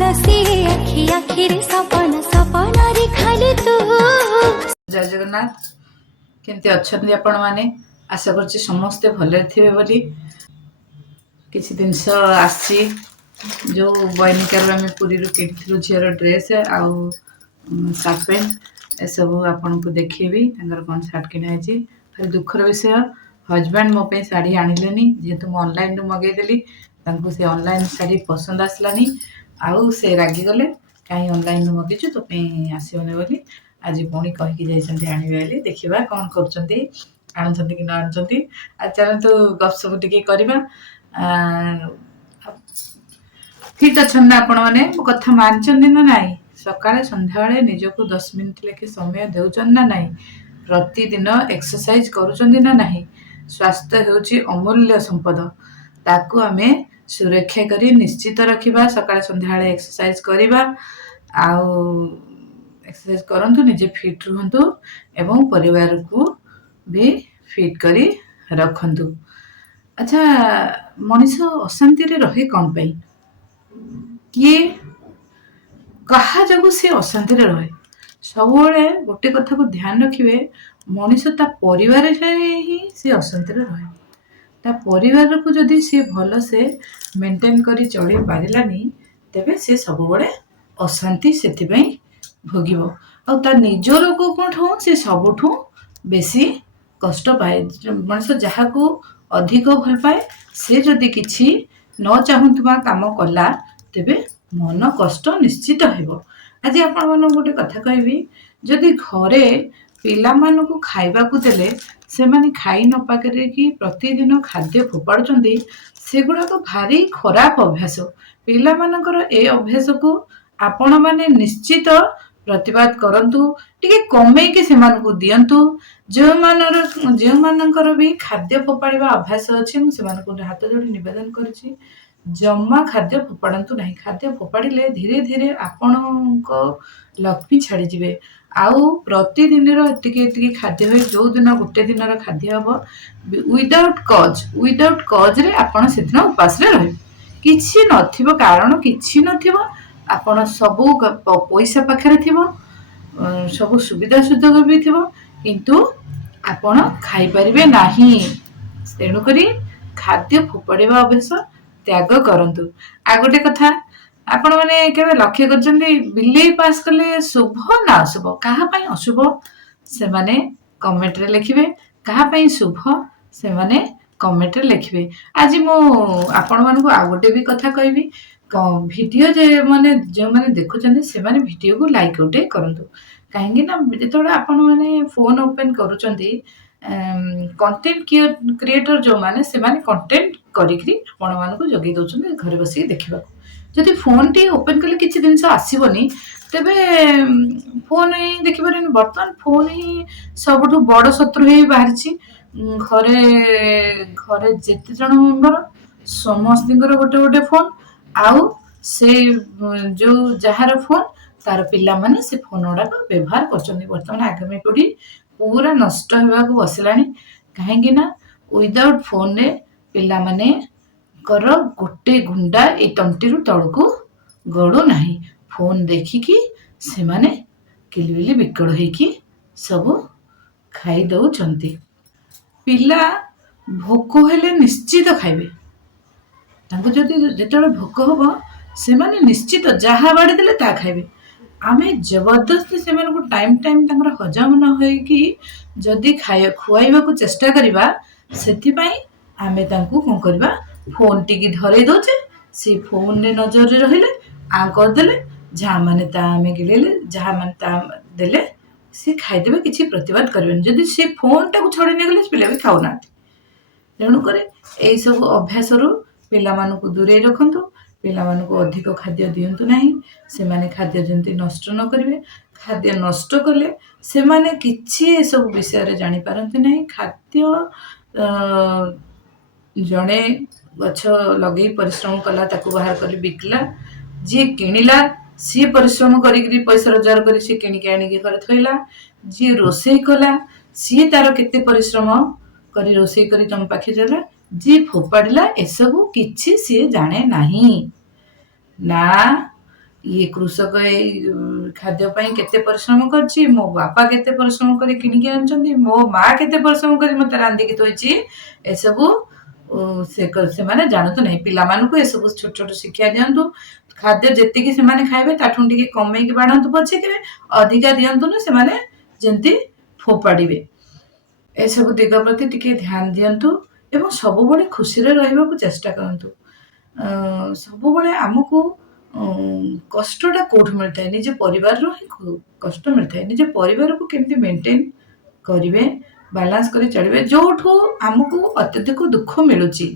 जय जगन्नाथ केमती अच्छा आपण मैंने आशा कर समस्ते भले थे बोली किसी दिन आसी जो बनिकार आम पुरी किणु झीर ड्रेस आउ सार्ट पैंट एसबू आपन को देखेबी कौन सार्ट किनाई खाली दुखर विषय हजबैंड मो शाढ़ी आणिले जेहेतु मुझे ऑनलाइन मगेदेली से ऑनलाइन शाढ़ी पसंद आसलानी आउ से रागिगले कहीं ऑनलाइन मगेचु तो आसबनी बोली आज पुणी कहीकि जाइए आने देखा कौन कर कि न आनुंट आज चलतु गपसप टे करवा ठीक अच्छा ना आपण मैंने मो कथा मानचंदी ना नाई सकाळे संध्याळे निजको 10 मिनिट लेखे समय देउचन ना नाई प्रतिदिन एक्सरसाइज करूचंदी ना नाही स्वास्थ्य हेउची अमूल्य संपद ताकू आमे सुरक्षा करी निश्चित रखिबा सकाळे संध्याळे एक्सरसाइज करिबा आउ एक्सरसाइज करंतु निजे फिट रहंतु एवं परिवार को भी फिट करी रखंतु। अच्छा मनीष अशांति रे रहे कौन पाई किए कहा जगू से अशांति रे रहे सब गोटे कथा को ध्यान रखिए मनीष ता परिवार ही से अशांति रे रहे ता परिवार को जदि सी भल से मेंटेन करी चली पारिलानी तेबे से सब बड़े अशांति से भोगिब आ ता निज रोग कौन से सबुठू बेसी कष्ट पाए मनीष जहाँ को अधिक भल पाए से जदि किछि न चाहूबा काम कला तेबे मन कष्ट निश्चित हेबो। आज आपण मन गोटे कथा कहबी जदि घरे पिला मान को खाइबा को देले से माने खाई न पाकरे कि प्रतिदिन खाद्य फोपाड़ुचंदी सेगुड़ा को भारी खराब अभ्यास पिला मानकर ए अभ्यास को आपण माने निश्चित प्रतिवाद करंतु टिके कमे के सेमान को दियंतु जो मानकर भी खाद्य फोपाड़िबा अभ्यास अछि मु सेमान को हाथ जोड़ी निवेदन करछि जम्मा खाद्य फोपाड़ंतु नहीं खाद्य फोपाड़िले धीरे धीरे आपणको लक्ष्मी छाड़ी जिवे आउ प्रतिदिन एतिके खाद्य हो जो दिन गोटे दिन खाद्य हम विदाउट कज रे आपण से दिन उपास रे रहे किछि नथिबो कारण किछि नथिबो आपण सबू पैसा पाखे थिबो सबू सुविधा सुजोग भी थिबो किंतु आपण खाई परिबे नाही तेणु करी खाद्य फोपाड़िबा अभ्यास त्याग करंतु। आ गोटे कथा आपण माने केबे लक्ष्य करछन्ती बिल्ली पास कले शुभ ना अशुभ कहा पई अशुभ से माने कमेंट रे लिखिबे कहा पई शुभ से माने कमेंट रे लिखिबे। आज मु आपण मानकु आ गोटे भी कथा कहबी भिडियो जे माने जो माने देखुछन्ती से माने भिडियो को लाइक उठे करंतु कहीं ना जेतोड़ा आपण माने फोन ओपन करूछन्ती कंटेंट क्रिएटर जो माने से माने कंटेंट करिकरी आपण मानकु जगी दोछन्ती घरे बसी देखिबा जदि फोन टी ओपन कले किछि दिन आसीबनी तेबे फोन ही देखिबारे बर्तमान फोन ही सबुठु बड़ शत्रु ही बाहरछि घरे घरे जेते जण मेंबर समस्तिंकर गोटे गोटे फोन आउ से जो जहार फोन तार पिला माने से फोन गुड़ाक व्यवहार करछन्ती बर्तमान आगामी पीढ़ी पूरा नष्ट होगाक बसिलानी कहीं ना विदाउट फोन रे पिला माने कर गोटे गुंडा ए तंटी तलू गड़ू नाही फोन देखिकी से माने किलबिली बिकड़ होइकी सब खाई दउछन्ती पिला भोक हेले निश्चित खाइबे तांको जदि जेतेबेले भोक हबो से माने निश्चित जहा बाड़ी देले ता खाइबे आमे जबरदस्ती से माने को टाइम टाइम तांकर हजम न होई कि जदि खुआइबा को चेष्टा करिबा सेति पई आमे तांको कोन करबा फोन टिकी धरे दोचे से फोन रे नजर रे रहिले आ कर देले जहा माने ता आमे गिलेले जहा माने ता देले से खाइ देबे किछि प्रतिवाद करबेन जदि से फोन टा को छोड़ी ने गेले पिला भी खाउ ना तेणु करे एई सब अभ्यास रु पिला मानु को दूरे रखंतु पिला मानु को अधिक खाद्य दियंतु नाही से माने खाद्य जंती नष्ट न करिवे खाद्य नष्ट कले से माने किछि ए सब विषय रे जानि पारंती नाही खाद्य जणे गछ लगे परिश्रम कला ताकू बाहर कर बिकला जी किणिला सी परिश्रम करी पैसा रोजगार कर सी किणिक आनिक घर थैला जी रोषे कला सी तार केते परिश्रम करी रोषे करी तुम पाखे जाला जी फोपाड़िला एसबू किछि सी जाने नाही ना ଇଏ କୃଷକ ଏଇ ଖାଦ୍ୟ ପାଇଁ କେତେ ପରିଶ୍ରମ କରିଛି, ମୋ ବାପା କେତେ ପରିଶ୍ରମ କରି କିଣିକି ଆଣିଛନ୍ତି, ମୋ ମା କେତେ ପରିଶ୍ରମ କରି ମୋତେ ରାନ୍ଧିକି ଥୋଇଛି, ଏସବୁ ସେମାନେ ଜାଣନ୍ତୁ ନାହିଁ। ପିଲାମାନଙ୍କୁ ଏସବୁ ଛୋଟ ଛୋଟ ଶିକ୍ଷା ଦିଅନ୍ତୁ। ଖାଦ୍ୟ ଯେତିକି ସେମାନେ ଖାଇବେ ତାଠୁ ଟିକେ କମେଇକି ବାଢନ୍ତୁ ପଛକେ, ଅଧିକା ଦିଅନ୍ତୁନି, ସେମାନେ ଯେମିତି ଫୋପାଡ଼ିବେ। ଏସବୁ ଦିଗ ପ୍ରତି ଟିକେ ଧ୍ୟାନ ଦିଅନ୍ତୁ ଏବଂ ସବୁବେଳେ ଖୁସିରେ ରହିବାକୁ ଚେଷ୍ଟା କରନ୍ତୁ। ସବୁବେଳେ ଆମକୁ କଷ୍ଟଟା କୋଉଠୁ ମିଳିଥାଏ? ନିଜ ପରିବାରରୁ ହିଁ କଷ୍ଟ ମିଳିଥାଏ। ନିଜ ପରିବାରକୁ କେମିତି ମେଣ୍ଟେନ୍ କରିବେ, ବାଲାନ୍ସ କରି ଚଳିବେ। ଯୋଉଠୁ ଆମକୁ ଅତ୍ୟଧିକ ଦୁଃଖ ମିଳୁଛି,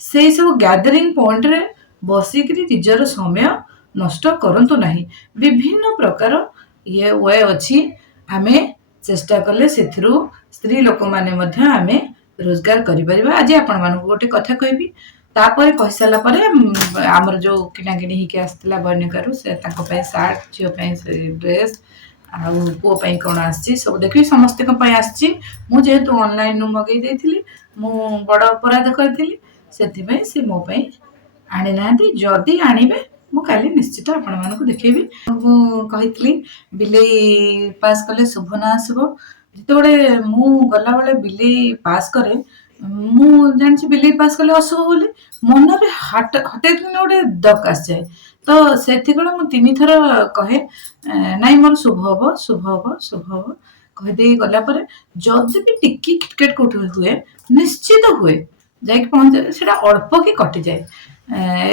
ସେଇ ସବୁ ଗ୍ୟାଦରିଂ ପଏଣ୍ଟରେ ବସିକିରି ନିଜର ସମୟ ନଷ୍ଟ କରନ୍ତୁ ନାହିଁ। ବିଭିନ୍ନ ପ୍ରକାର ୱେ ଅଛି। ଆମେ ଚେଷ୍ଟା କଲେ ସେଥିରୁ ସ୍ତ୍ରୀ ଲୋକମାନେ ମଧ୍ୟ ଆମେ ରୋଜଗାର କରିପାରିବା। ଆଜି ଆପଣମାନଙ୍କୁ ଗୋଟେ କଥା କହିବି। ତାପରେ କହିସାରିଲା ପରେ ଆମର ଯୋଉ କିଣାକିଣି ହେଇକି ଆସିଥିଲା ବୈନିକାରୁ, ସେ ତାଙ୍କ ପାଇଁ ସାର୍ଟ, ଝିଅ ପାଇଁ ସେ ଡ୍ରେସ୍, ଆଉ ପୁଅ ପାଇଁ କ'ଣ ଆସିଛି ସବୁ ଦେଖିବି। ସମସ୍ତଙ୍କ ପାଇଁ ଆସିଛି। ମୁଁ ଯେହେତୁ ଅନଲାଇନରୁ ମଗେଇ ଦେଇଥିଲି, ମୁଁ ବଡ଼ ଅପରାଧ କରିଥିଲି। ସେଥିପାଇଁ ସେ ମୋ ପାଇଁ ଆଣିନାହାନ୍ତି। ଯଦି ଆଣିବେ ମୁଁ କାଲି ନିଶ୍ଚିତ ଆପଣମାନଙ୍କୁ ଦେଖେଇବି। ମୁଁ କହିଥିଲି ବିଲେଇ ପାସ୍ କଲେ ଶୁଭ ନା ଆସିବ। ଯେତେବେଳେ ମୁଁ ଗଲାବେଳେ ବିଲେଇ ପାସ୍ କରେ, ମୁଁ ଜାଣିଛି ବିଲେଇ ପାସ୍ କଲେ ଅଶୁଭ ବୋଲି। ମନରେ ହଠାତ୍ କିନା ଗୋଟେ ଦକ୍ ଆସିଯାଏ। ତ ସେତିକିବେଳେ ମୁଁ 3 ଥର କହେ ନାଇଁ ମୋର ଶୁଭ ହବ, ଶୁଭ ହବ, ଶୁଭ ହବ କହିଦେଇ ଗଲା ପରେ ଯଦି ବି ଟିକେ କ୍ରିକେଟ କୋଉଠି ହୁଏ, ନିଶ୍ଚିତ ହୁଏ, ଯାଇକି ପହଞ୍ଚେ, ସେଟା ଅଳ୍ପ କି କଟିଯାଏ।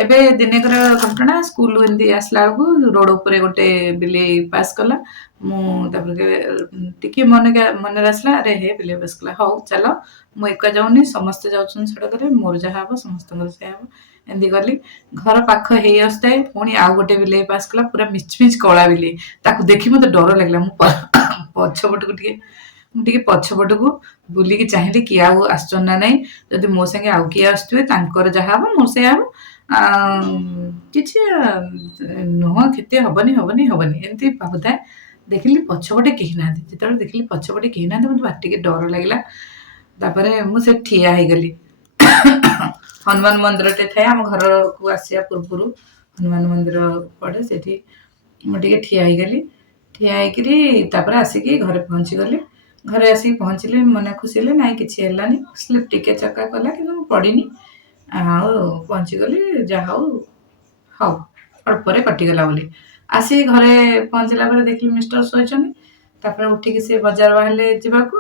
ଏବେ ଦିନେକର ଘଟଣା, ସ୍କୁଲରୁ ଏମିତି ଆସିଲା ବେଳକୁ ରୋଡ ଉପରେ ଗୋଟେ ବିଲେଇ ପାସ୍ କଲା। ମୁଁ ତାପରେ ଟିକେ ମନରେ ଆସିଲା, ଆରେ ହେ ବିଲେଇ ପାସ୍ କଲା, ହଉ ଚାଲ, ମୁଁ ଏକା ଯାଉନି, ସମସ୍ତେ ଯାଉଛନ୍ତି ସଡ଼କରେ, ମୋର ଯାହା ହବ ସମସ୍ତଙ୍କର ସେଇଆ ହବ। ଏମିତି ଗଲି। ଘର ପାଖ ହେଇ ଆସୁଥାଏ, ପୁଣି ଆଉ ଗୋଟେ ବିଲେଇ ପାସ୍ କଲା, ପୁରା ମିଚମିଚ କଳା ବିଲେଇ। ତାକୁ ଦେଖି ମତେ ଡର ଲାଗିଲା। ମୁଁ ଟିକେ ପଛପଟକୁ ବୁଲିକି ଚାହିଁଲି କିଏ ଆଉ ଆସୁଛନ୍ତି ନା ନାହିଁ। ଯଦି ମୋ ସାଙ୍ଗେ ଆଉ କିଏ ଆସୁଥିବେ, ତାଙ୍କର ଯାହା ହବ ମୋର ସେଇଆ ହବ। କିଛି ନୁହଁ, କ୍ଷତି ହବନି ଏମିତି ଭାବୁଥାଏ। ଦେଖିଲି ପଛପଟେ କେହି ନାହାନ୍ତି। ଯେତେବେଳେ ଦେଖିଲି ପଛପଟେ କେହି ନାହାନ୍ତି, ମତେ ଭାରି ଟିକେ ଡର ଲାଗିଲା। ତାପରେ ମୁଁ ସେଠି ଠିଆ ହେଇଗଲି। ହନୁମାନ ମନ୍ଦିରଟେ ଥାଏ ଆମ ଘରକୁ ଆସିବା ପୂର୍ବରୁ, ହନୁମାନ ମନ୍ଦିର ପଡ଼େ ସେଠି। ମୁଁ ଟିକେ ଠିଆ ହେଇଗଲି। ଠିଆ ହେଇକିରି ତାପରେ ଆସିକି ଘରେ ପହଞ୍ଚିଗଲି। ଘରେ ଆସିକି ପହଞ୍ଚିଲି, ମନେ ଖୁସି ହେଲେ, ନାଇଁ କିଛି ହେଲାନି, ସ୍ଲିପ୍ ଟିକେ ଚକା କଲା କିନ୍ତୁ ମୁଁ ପଡ଼ିନି। ଆଉ ପହଞ୍ଚିଗଲି, ଯାହା ହଉ ଅଳ୍ପରେ କଟିଗଲା ବୋଲି। ଆସିକି ଘରେ ପହଞ୍ଚିଲା ପରେ ଦେଖିଲି ମିଷ୍ଟର ଶୋଇଛନ୍ତି। ତାପରେ ଉଠିକି ସେ ବଜାର ବାହାରିଲେ ଯିବାକୁ।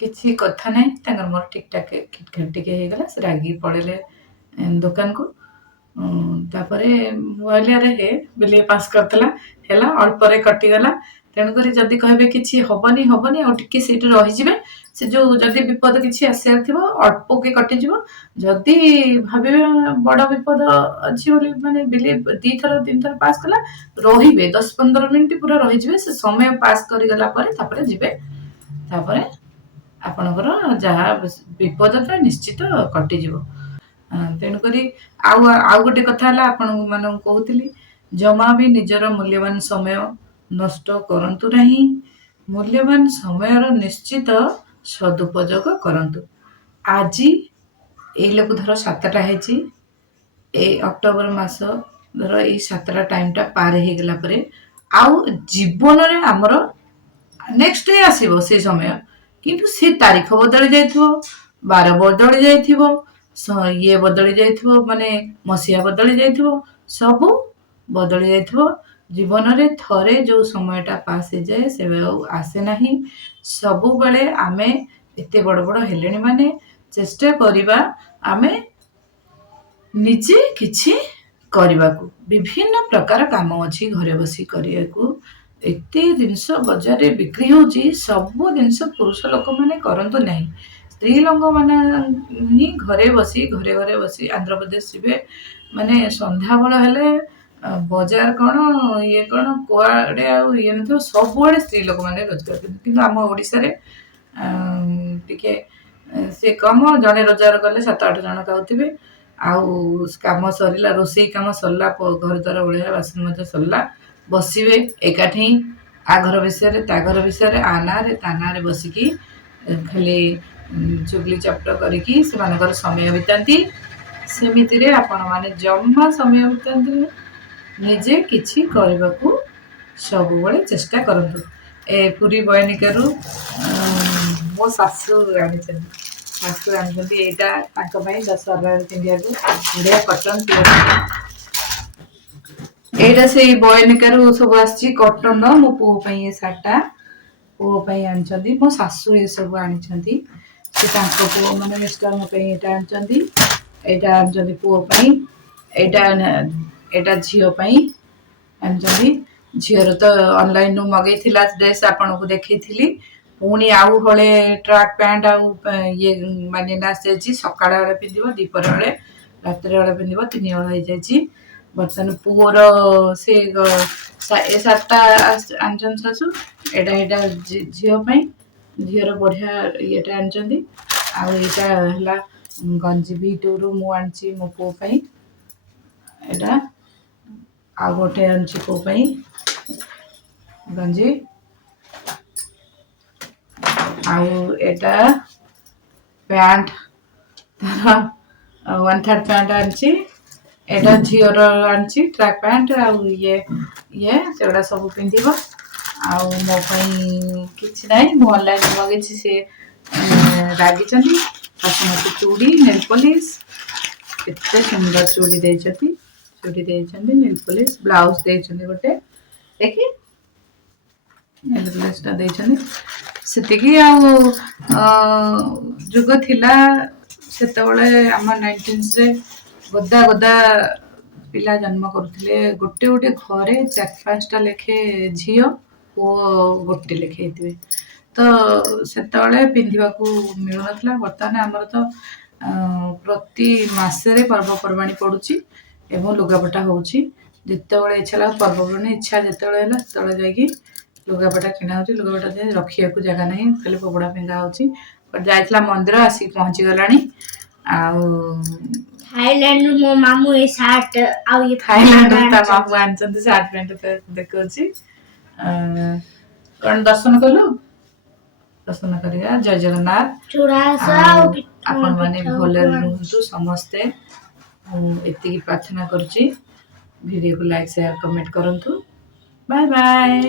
କିଛି କଥା ନାହିଁ, ତାଙ୍କର ମୋର ଠିକଠାକ ଖିଟଖାଟ ଟିକେ ହେଇଗଲା। ସେ ରାଗିକି ପଳେଇଲେ ଦୋକାନକୁ। ତାପରେ ମୁଁ କହିଲି ଆରେ ହେ ବିଲେଇ ପାସ୍ କରିଥିଲା, ହେଲା, ଅଳ୍ପରେ କଟିଗଲା। ତେଣୁକରି ଯଦି କହିବେ କିଛି ହବନି ଆଉ ଟିକେ ସେଇଠି ରହିଯିବେ। ସେ ଯୋଉ ଯଦି ବିପଦ କିଛି ଆସିବାର ଥିବ ଅଳ୍ପକେ କଟିଯିବ। ଯଦି ଭାବିବେ ବଡ ବିପଦ ଅଛି ବୋଲି, ମାନେ ବିଲେଇ 2 ଥର 3 ଥର ପାସ୍ କଲା, ରହିବେ 10-15 ମିନିଟ୍ ପୁରା ରହିଯିବେ। ସେ ସମୟ ପାସ୍ କରିଗଲା ପରେ ତାପରେ ଯିବେ। ତାପରେ ଆପଣଙ୍କର ଯାହା ବିପଦଟା ନିଶ୍ଚିତ କଟିଯିବ। ତେଣୁକରି ଆଉ ଗୋଟେ କଥା ହେଲା, ଆପଣଙ୍କୁ ମାନଙ୍କୁ କହୁଥିଲି, ଜମା ବି ନିଜର ମୂଲ୍ୟବାନ ସମୟ ନଷ୍ଟ କରନ୍ତୁ ନାହିଁ। ମୂଲ୍ୟବାନ ସମୟର ନିଶ୍ଚିତ ସଦୁପଯୋଗ କରନ୍ତୁ। ଆଜି ଏଇ ଲୋକ ଧର 7ଟା ହେଇଛି, ଏଇ ଅକ୍ଟୋବର ମାସ ଧର ଏଇ 7ଟା ଟାଇମଟା ପାର ହେଇଗଲା ପରେ ଆଉ ଜୀବନରେ ଆମର ନେକ୍ସଟ ଡେ ଆସିବ ସେ ସମୟ, କିନ୍ତୁ ସେ ତାରିଖ ବଦଳି ଯାଇଥିବ, ବାର ବଦଳି ଯାଇଥିବ, ଇଏ ବଦଳି ଯାଇଥିବ, ମାନେ ମସିହା ବଦଳି ଯାଇଥିବ, ସବୁ ବଦଳି ଯାଇଥିବ। ଜୀବନରେ ଥରେ ଯୋଉ ସମୟଟା ପାସ୍ ହେଇଯାଏ ସେ ଆଉ ଆସେ ନାହିଁ। ସବୁବେଳେ ଆମେ ଏତେ ବଡ ବଡ ହେଲେଣି ମାନେ ଚେଷ୍ଟା କରିବା ଆମେ ନିଜେ କିଛି କରିବାକୁ। ବିଭିନ୍ନ ପ୍ରକାର କାମ ଅଛି ଘରେ ବସି କରିବାକୁ। ଏତେ ଜିନିଷ ବଜାରରେ ବିକ୍ରି ହଉଛି, ସବୁ ଜିନିଷ ପୁରୁଷ ଲୋକମାନେ କରନ୍ତୁ ନାହିଁ। ସ୍ତ୍ରୀ ଲୋକମାନେ ହିଁ ଘରେ ବସି ଆନ୍ଧ୍ରପ୍ରଦେଶ ଯିବେ, ମାନେ ସନ୍ଧ୍ୟାବେଳ ହେଲେ ବଜାର କ'ଣ ଇଏ କ'ଣ କୁଆଡେ ଆଉ ଇଏ ନଥିବ, ସବୁଆଡେ ସ୍ତ୍ରୀ ଲୋକମାନେ ରୋଜଗାର କରନ୍ତି। କିନ୍ତୁ ଆମ ଓଡିଶାରେ ଟିକେ ସେ କମ, ଜଣେ ରୋଜଗାର କଲେ 7-8 ଜଣ ଖାଉଥିବେ। ଆଉ କାମ ସରିଲା, ରୋଷେଇ କାମ ସରିଲା, ଘର ଦ୍ୱାର ଓଳେଇବା, ବାସନ ମଜା ସରିଲା, ବସିବେ ଏକାଠି, ଆ ଘର ବିଷୟରେ ତା ଘର ବିଷୟରେ, ଆ ନାଁରେ ତା ନାଁରେ ବସିକି ଖାଲି ଚୁଗଲି ଚପଟ କରିକି ସେମାନଙ୍କର ସମୟ ବିତାନ୍ତି। ସେମିତିରେ ଆପଣମାନେ ଜମା ସମୟ ବିତାନ୍ତୁନି। ନିଜେ କିଛି କରିବାକୁ ସବୁବେଳେ ଚେଷ୍ଟା କରନ୍ତୁ। ଏ ପୁରୀ ବୟନିକାରୁ ମୋ ଶାଶୁ ଆଣିଛନ୍ତି ଏଇଟା ତାଙ୍କ ପାଇଁ ଦଶହରାରେ ପିନ୍ଧିବାକୁ ବଢ଼ିଆ କଟନ୍ ପିଓର। ଏଇଟା ସେଇ ବୟନିକାରୁ ସବୁ ଆସିଛି କଟନ୍ ର। ମୋ ପୁଅ ପାଇଁ ଏ ଶାଢ଼ୀଟା ପୁଅ ପାଇଁ ଆଣିଛନ୍ତି। ମୋ ଶାଶୁ ଏସବୁ ଆଣିଛନ୍ତି। ସେ ତାଙ୍କ ପୁଅ ମାନେ ମିଷ୍ଟରଙ୍କ ପାଇଁ ଏଇଟା ଆଣିଛନ୍ତି। ଏଇଟା ଆଣିଛନ୍ତି ପୁଅ ପାଇଁ। ଏଇଟା ଝିଅ ପାଇଁ ଆଣିଛନ୍ତି। ଝିଅର ତ ଅନଲାଇନରୁ ମଗେଇଥିଲା ଡ୍ରେସ୍ ଆପଣଙ୍କୁ ଦେଖେଇଥିଲି। ପୁଣି ଆଉ ହଳେ ଟ୍ରାକ୍ ପ୍ୟାଣ୍ଟ ଆଉ ଇଏ ମାନେ ଆସିଯାଇଛି। ସକାଳ ବେଳେ ପିନ୍ଧିବ, ଦିପହର ବେଳେ, ରାତିରେ ବେଳେ ପିନ୍ଧିବ, 3 ହଳ ହେଇଯାଇଛି। ବର୍ତ୍ତମାନ ପୁଅର ସେ ଏ ଶାଢ଼ୀଟା ଆଣିଛନ୍ତି ଶାଶୁ। ଏଇଟା ଝିଅ ପାଇଁ। ଝିଅର ବଢିଆ ଇଏଟା ଆଣିଛନ୍ତି। ଆଉ ଏଇଟା ହେଲା ଗଞ୍ଜି V2ରୁ ମୁଁ ଆଣିଛି ମୋ ପୁଅ ପାଇଁ। ଏଇଟା ଆଉ ଗୋଟେ ଆଣିଛି ପୁଅ ପାଇଁ ଗଞ୍ଜି। ଆଉ ଏଇଟା ପ୍ୟାଣ୍ଟ ତାର 1/3 ପ୍ୟାଣ୍ଟ ଆଣିଛି। ଏଇଟା ଝିଅର ଆଣିଛି ଟ୍ରାକ୍ ପ୍ୟାଣ୍ଟ ଆଉ ଇଏ ସେଗୁଡ଼ା ସବୁ ପିନ୍ଧିବ। ଆଉ ମୋ ପାଇଁ କିଛି ନାହିଁ, ମୁଁ ଅନଲାଇନ୍ ମଗେଇଛି। ସେ ରାଗିଛନ୍ତି। ତାକୁ ମୋତେ ଚୁଡ଼ି, ନେଲ୍ ପଲିସ୍, କେତେ ସୁନ୍ଦର ଚୁଡ଼ି ଦେଇଛନ୍ତି। ନେଲ୍ ପଲିସ୍, ବ୍ଲାଉଜ ଦେଇଛନ୍ତି ଗୋଟେ ଦେଖି ନେଲ୍ ପଲିସ୍ଟା ଦେଇଛନ୍ତି। ସେତିକି। ଆଉ ଯୁଗ ଥିଲା ସେତେବେଳେ ଆମ 1990sରେ ଗଦା ଗଦା ପିଲା ଜନ୍ମ କରୁଥିଲେ। ଗୋଟେ ଗୋଟେ ଘରେ 4-5ଟା ଲେଖେ ଝିଅ, ପୁଅ ଗୋଟେ ଲେଖେ ହେଇଥିବେ। ତ ସେତେବେଳେ ପିନ୍ଧିବାକୁ ମିଳୁନଥିଲା। ବର୍ତ୍ତମାନ ଆମର ତ ପ୍ରତି ମାସରେ ପର୍ବପର୍ବାଣି ପଡୁଛି ଏବଂ ଲୁଗାପଟା ହଉଛି। ଯେତେବେଳେ ଇଚ୍ଛା ହେଲା ପର୍ବପର୍ବାଣି ଇଚ୍ଛା ଯେତେବେଳେ ହେଲା ସେତେବେଳେ ଯାଇକି ଲୁଗାପଟା କିଣା ହଉଛି। ଲୁଗାପଟା ରଖିବାକୁ ଜାଗା ନାହିଁ, ଖାଲି ଫୋପଡ଼ା ଫିଙ୍ଗା ହଉଛି। ଯାଇଥିଲା ମନ୍ଦିର, ଆସିକି ପହଞ୍ଚିଗଲାଣି। ଆଉ ଥାଇଲାଣ୍ଡରୁ ମୋ ମାମୁଁ ଏ ସାର୍ଟ ଆଉ ଥାଇଲାଣ୍ଡରୁ ତା ମାମୁଁ ଆଣିଛନ୍ତି ସାର୍ଟ ପ୍ୟାଣ୍ଟ ଦେଖଉଛି। କଣ ଦର୍ଶନ କଲୁ? ଦର୍ଶନ କରିବା। ଜୟ ଜଗନ୍ନାଥ। ଆପଣ ମାନେ ଭଲରେ ରୁହନ୍ତୁ ସମସ୍ତେ। ମୁଁ ଏତିକି ପ୍ରାର୍ଥନା କରୁଛି। ଭିଡ଼ିଓକୁ ଲାଇକ୍, ସେୟାର, କମେଣ୍ଟ କରନ୍ତୁ। Bye bye.